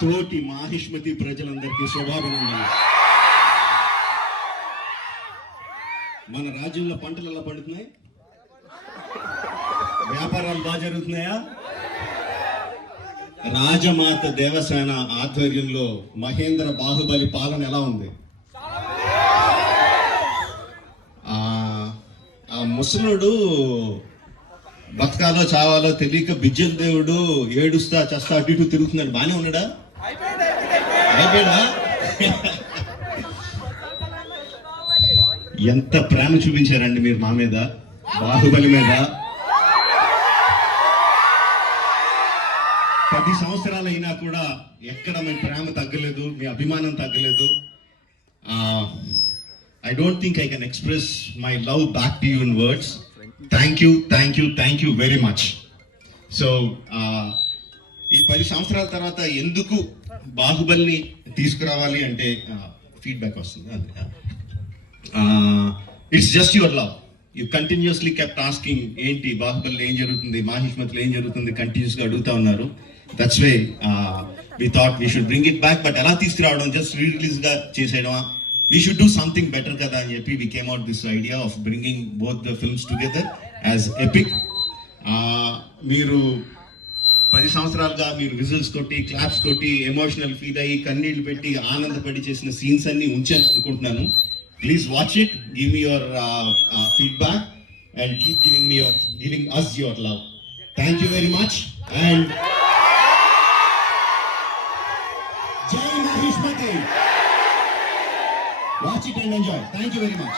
తోటి మాహిష్మతి ప్రజలందరికీ శుభాభినందనలు. మన రాజ్యంలో పంటలు ఎలా పండుతున్నాయి? వ్యాపారాలు బాగా జరుగుతున్నాయా? రాజమాత దేవసేన ఆధ్వర్యంలో మహేంద్ర బాహుబలి పాలన ఎలా ఉంది? ఆ ముసలుడు బతకాలో చావాలో తెలియక బిజ్జల దేవుడు ఏడుస్తా చస్తా అటు ఇటు తిరుగుతున్నాడు. బానే ఉన్నాడా? అయిపోయాడా? ఎంత ప్రేమ చూపించారండి మీరు మా మీద, బాహుబలి మీద. 10 సంవత్సరాలు అయినా కూడా ఎక్కడ మీ ప్రేమ తగ్గలేదు, మీ అభిమానం తగ్గలేదు. I don't think I can express my love back to you in words. Thank you very much. So, ఈ 10 సంవత్సరాల తర్వాత ఎందుకు బాహుబలిని తీసుకురావాలి అంటే ఫీడ్బ్యాక్ వస్తుంది. It's just your love. You continuously kept asking ఏంటి బాహుబలిలో ఏం జరుగుతుంది, మాహిష్మతిలో ఏం జరుగుతుంది, కంటిన్యూస్గా అడుగుతా ఉన్నారు. That's way we thought we should bring it back. But ఎలా తీసుకురావడం, జస్ట్ రిలీజ్గా చేసేయడమా? We should do something better kada అని చెప్పి we came out this idea of bringing both the films together as epic. మీరు 10 సంవత్సరాలుగా మీరు విజిల్స్ కొట్టి, క్లాప్స్ కొట్టి, ఎమోషనల్ ఫీల్ అయ్యి, కన్నీళ్లు పెట్టి, ఆనందపడి చేసిన సీన్స్ అన్ని ఉంచాను అనుకుంటున్నాను. Please watch it, give me your feedback and keep giving us your love. Thank you very much and Jai Mahishmati. Watch it and enjoy. Thank you very much.